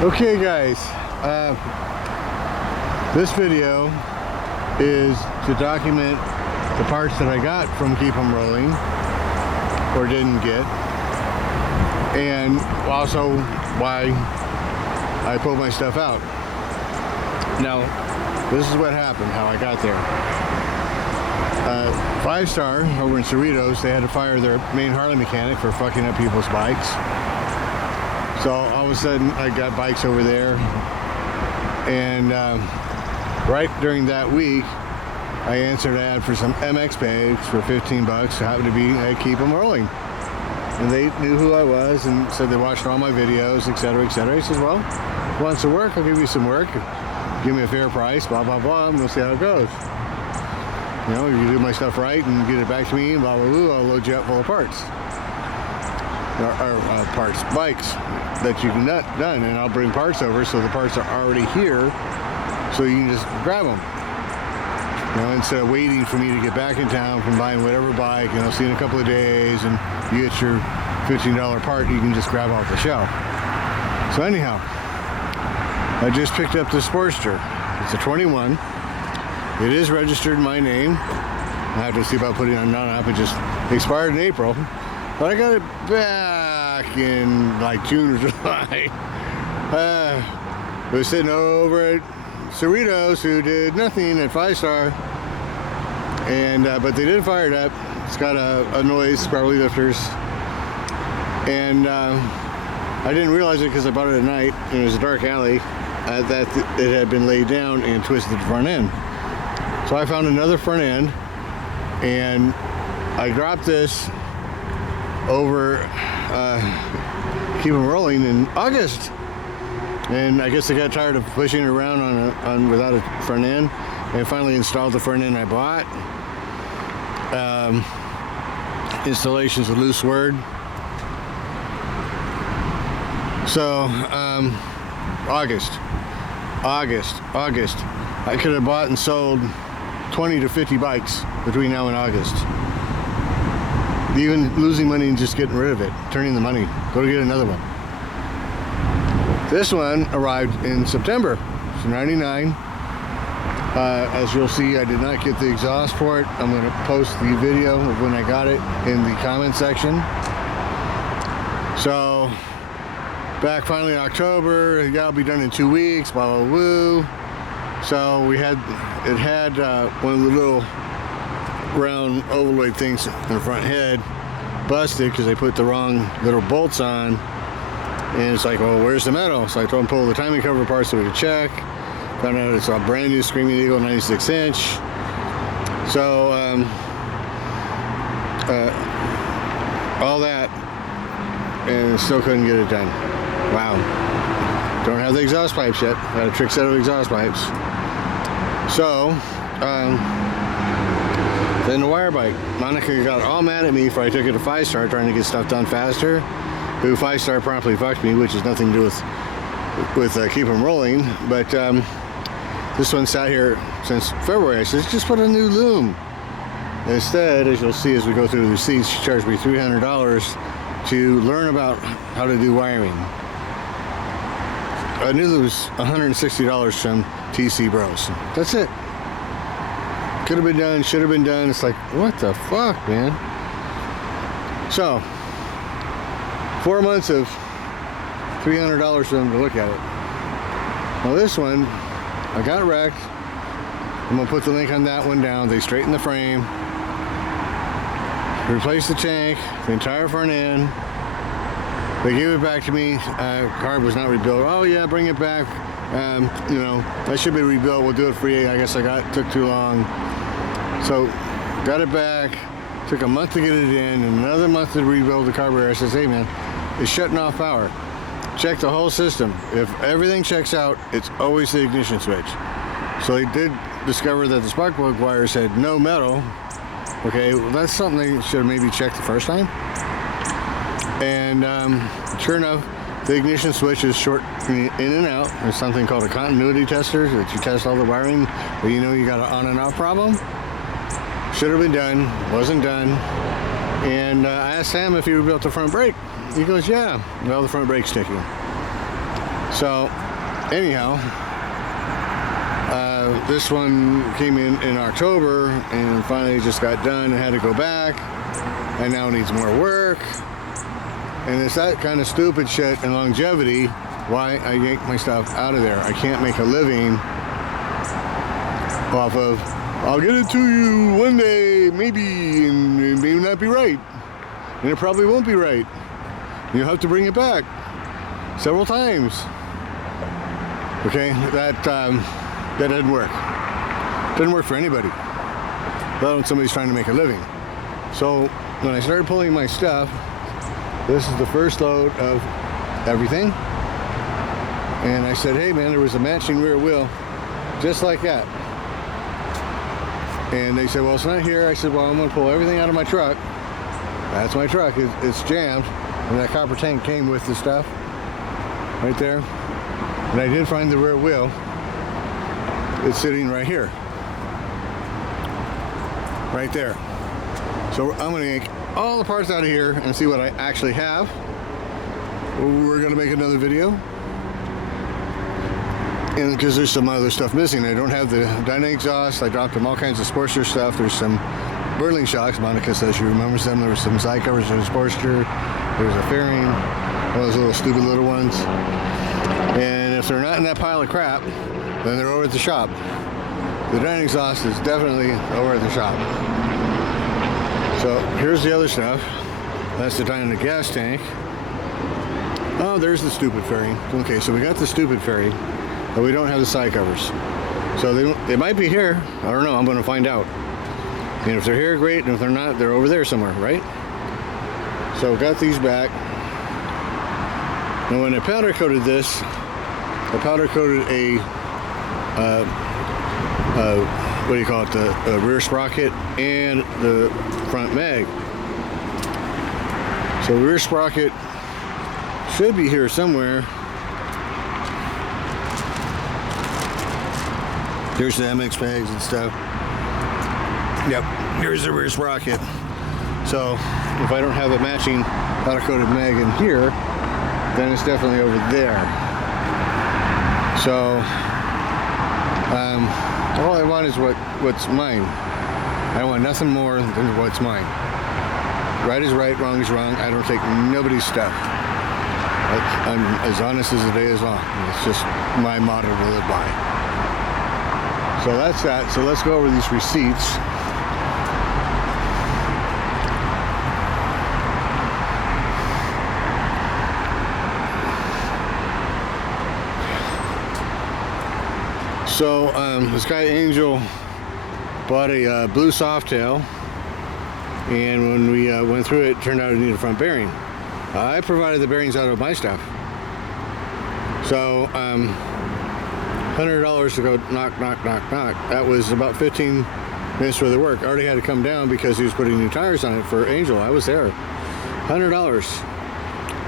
Okay guys, this video is to document the parts that I got from Keep 'em Rolling or didn't get, and also why I pulled my stuff out. Now this is what happened, how I got there. 5 Star over in Cerritos, they had to fire their main Harley mechanic for fucking up people's bikes. So all of a sudden I got bikes over there, and right during that week I answered an ad for some MX bags for 15 bucks. It happened to be at Keep 'em Rolling, and they knew who I was and said they watched all my videos, etc, etc. He says, well, want some work? I'll give you some work, give me a fair price, blah blah blah, and we'll see how it goes. You know, if you do my stuff right and get it back to me, blah blah blah, I'll load you up full of parts. Bikes that you can done, and I'll bring parts over, so the parts are already here, so you can just grab them. You know, instead of waiting for me to get back in town from buying whatever bike, and I'll see you in a couple of days, and you get your $15 part, you can just grab off the shelf. So anyhow, I just picked up this Sportster. It's a 21. It is registered in my name. I have to see about putting it on non-op. It just expired in April. But I got it back in like June or July. It was sitting over at Cerritos, who did nothing at 5 Star, and but they did fire it up. It's got a noise, probably lifters, and I didn't realize it because I bought it at night, and it was a dark alley that it had been laid down and twisted the front end. So I found another front end, and I dropped this over Keep 'em Rolling in August, and I guess I got tired of pushing it around on without a front end, and finally installed the front end I bought. Installation's a loose word. So August. I could have bought and sold 20 to 50 bikes between now and August. Even losing money and just getting rid of it, turning the money, go to get another one. This one arrived in September. It's 99. As you'll see, I did not get the exhaust for it. I'm going to post the video of when I got it in the comment section. So back finally in October, it'll be done in 2 weeks, blah blah blah. So it had one of the little round ovaloid things in the front head busted because they put the wrong little bolts on, and it's like, well, where's the metal? So I told them pull the timing cover apart so we could check. Found out it's a brand new Screaming Eagle 96 inch. So all that, and still couldn't get it done. Wow. Don't have the exhaust pipes yet. Got a trick set of exhaust pipes. So then the wire bike. Monica got all mad at me for I took it to 5 Star trying to get stuff done faster. Who 5 Star promptly fucked me, which has nothing to do with Keep 'em Rolling. But this one sat here since February. I said, just put a new loom. Instead, as you'll see as we go through the receipts, she charged me $300 to learn about how to do wiring. I knew there was $160 from TC Bros. That's it. Could have been done, should have been done. It's like, what the fuck, man? So 4 months of $300 for them to look at it. Now this one, I got wrecked. I'm gonna put the link on that one down. They straightened the frame, replaced the tank, the entire front end. They gave it back to me. Car was not rebuilt. Oh yeah, bring it back. You know, that should be rebuilt. We'll do it for you. I guess took too long. So got it back. Took a month to get it in, and another month to rebuild the carburetor. I says, hey man, it's shutting off power. Check the whole system. If everything checks out, it's always the ignition switch. So they did discover that the spark plug wire said no metal. Okay, well, that's something they should have maybe checked the first time. And sure enough, the ignition switch is short in and out. There's something called a continuity tester that you test all the wiring, but you know you got an on and off problem. Should have been done, wasn't done. And I asked Sam if he rebuilt the front brake. He goes, yeah. Well, the front brake's sticking. So anyhow, this one came in October and finally just got done and had to go back, and now needs more work. And it's that kind of stupid shit and longevity why I yank my stuff out of there. I can't make a living off of, I'll get it to you one day, maybe, and it may not be right. And it probably won't be right. You'll have to bring it back several times. Okay, that doesn't work. Doesn't work for anybody, let alone somebody's trying to make a living. So when I started pulling my stuff, this is the first load of everything. And I said, hey man, there was a matching rear wheel, just like that. And they said, well, it's not here. I said, well, I'm gonna pull everything out of my truck. That's my truck, it's jammed. And that copper tank came with the stuff, right there. And I did find the rear wheel. It's sitting right here. Right there. So I'm gonna yank all the parts out of here and see what I actually have. We're gonna make another video. And because there's some other stuff missing. I don't have the dyno exhaust. I dropped them all kinds of Sportster stuff. There's some Burling shocks. Monica says she remembers them. There was some side covers of Sportster. There's a fairing. One of those little stupid little ones. And if they're not in that pile of crap, then they're over at the shop. The dyno exhaust is definitely over at the shop. So here's the other stuff. That's the dyno gas tank. Oh, there's the stupid fairing. Okay, so we got the stupid fairing, but we don't have the side covers. So they might be here. I don't know. I'm going to find out. And if they're here, great. And if they're not, they're over there somewhere, right? So got these back. Now when I powder coated this, I powder coated a what do you call it? The rear sprocket and the front mag. So the rear sprocket should be here somewhere. There's the MX pegs and stuff. Yep, here's the rear sprocket. So if I don't have a matching powder coated mag in here, then it's definitely over there. So all I want is what's mine. I want nothing more than what's mine. Right is right, wrong is wrong. I don't take nobody's stuff. I'm as honest as the day is long. It's just my motto to live by. So that's that. So let's go over these receipts. So this guy Angel bought a blue Softail, and when we went through it, it turned out it needed a front bearing. I provided the bearings out of my stuff. So $100 to go knock, knock, knock, knock. That was about 15 minutes worth of work. I already had to come down because he was putting new tires on it for Angel. I was there. $100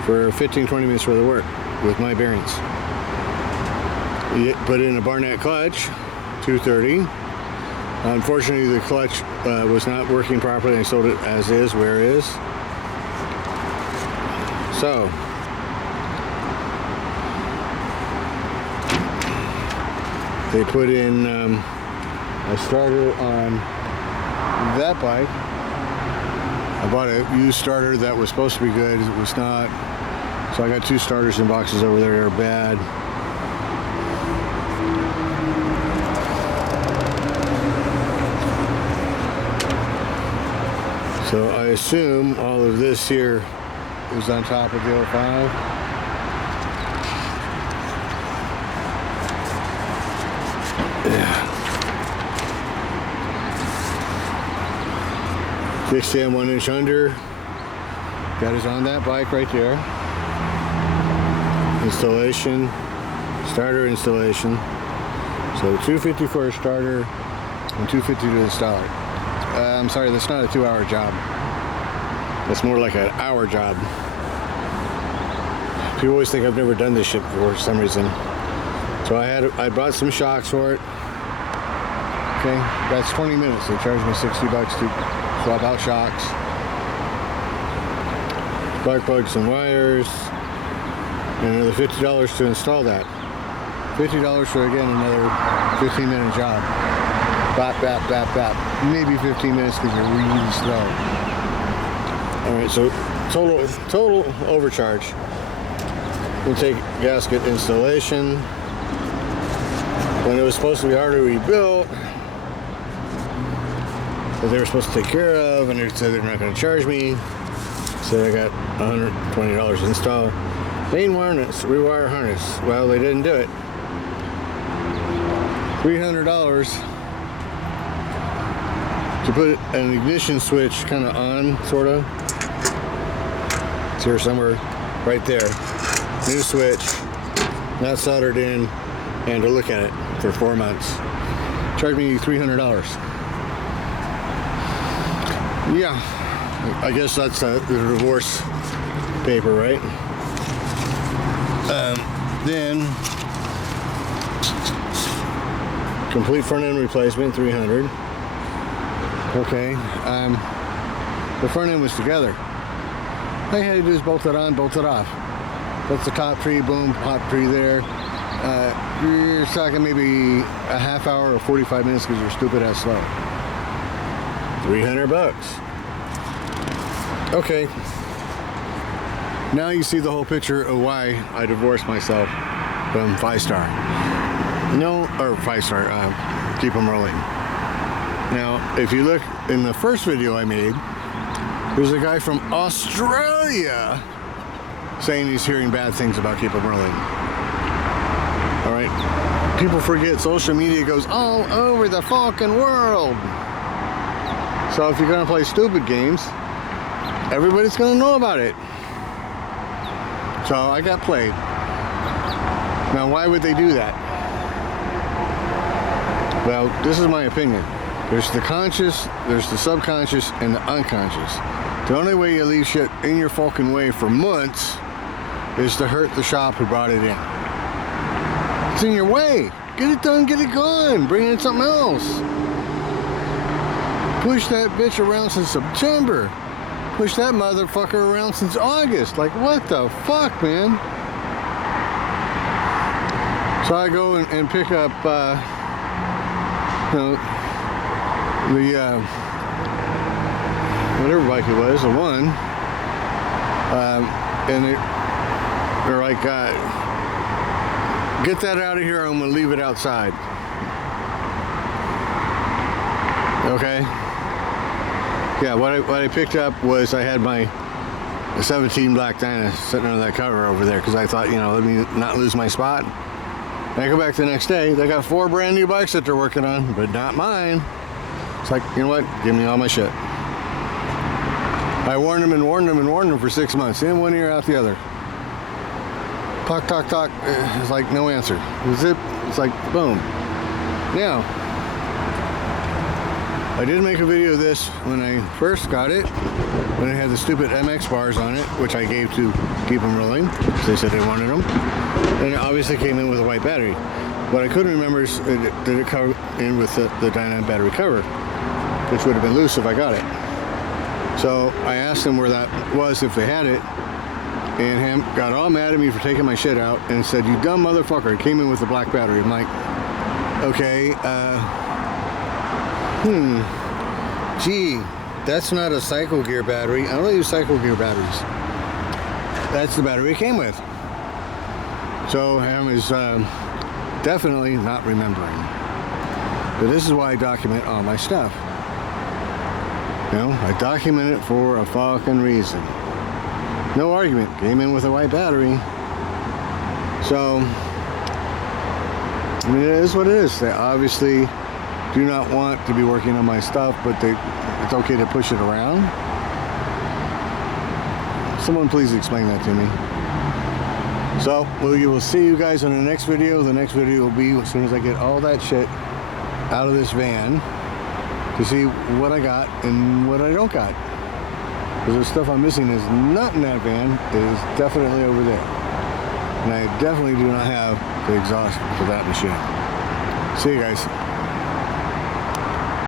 for 15, 20 minutes worth of work with my bearings. Put in a Barnett clutch, 230. Unfortunately, the clutch was not working properly. I sold it as is, where is. So, they put in a starter on that bike. I bought a used starter that was supposed to be good. It was not. So I got two starters in boxes over there. They're bad. So I assume all of this here is on top of the 05. Yeah. Kickstand 1 inch under. That is on that bike right there. Installation, starter installation. So 250 for a starter and 250 to install it. I'm sorry, that's not a 2-hour job. That's more like an hour job. People always think I've never done this shit before for some reason. So I bought some shocks for it. Okay, that's 20 minutes. They charged me $60 to swap out shocks, spark plugs and wires, and another $50 to install that. $50 for, again, another 15-minute job. Bap, bap, bap, bap. Maybe 15 minutes because you're really slow. Alright, so total overcharge. We'll take gasket installation. When it was supposed to be already rebuilt, that they were supposed to take care of, and they said they're not going to charge me. So I got $120 to install. Main harness, rewire harness. Well, they didn't do it. $300 to put an ignition switch kind of on, sort of. It's here somewhere, right there. New switch, not soldered in, and to look at it for 4 months. Charged me $300. Yeah, I guess that's the divorce paper, right? Then complete front end replacement, $300. Okay, the front end was together. All I had to do is bolt it on, bolt it off. That's the top tree, boom, hot tree there. You're talking maybe a half hour or 45 minutes because you're stupid ass slow. $300. Okay. Now you see the whole picture of why I divorced myself from 5-star. No, or 5-star, keep them rolling. Now, if you look in the first video I made, there's a guy from Australia saying he's hearing bad things about keep them rolling. All right, people forget social media goes all over the fucking world. So if you're gonna play stupid games, everybody's gonna know about it. So I got played. Now, why would they do that? Well, this is my opinion. There's the conscious, there's the subconscious, and the unconscious. The only way you leave shit in your fucking way for months is to hurt the shop who brought it in. It's in your way. Get it done, get it gone. Bring in something else. Push that bitch around since September. Push that motherfucker around since August. Like, what the fuck, man? So I go and pick up, whatever bike it was, the one, and they're like, get that out of here, I'm gonna leave it outside. Okay? Yeah, what I picked up was I had my 17 Black Dyna sitting under that cover over there because I thought, let me not lose my spot. And I go back the next day, they got 4 brand new bikes that they're working on, but not mine. It's like, you know what? Give me all my shit. I warned them and warned them and warned them for 6 months. In one ear, out the other. Talk, talk, talk. It's like no answer. Zip. It's like boom. Now, I did make a video of this when I first got it, when it had the stupid MX bars on it, which I gave to keep them rolling. They said they wanted them. And it obviously came in with a white battery. What I couldn't remember is did it come in with the Dyna battery cover, which would have been loose if I got it. So I asked them where that was, if they had it, and him got all mad at me for taking my shit out and said, "You dumb motherfucker, it came in with the black battery." I'm like, okay, gee, that's not a cycle gear battery. I don't use cycle gear batteries. That's the battery it came with. So him is definitely not remembering. But this is why I document all my stuff. I document it for a fucking reason. No argument. Came in with a white battery. So, I mean, it is what it is. They obviously do not want to be working on my stuff, but it's okay to push it around. Someone please explain that to me. So, we will see you guys in the next video. The next video will be as soon as I get all that shit out of this van to see what I got and what I don't got. Because the stuff I'm missing is not in that van. It is definitely over there. And I definitely do not have the exhaust for that machine. See you guys.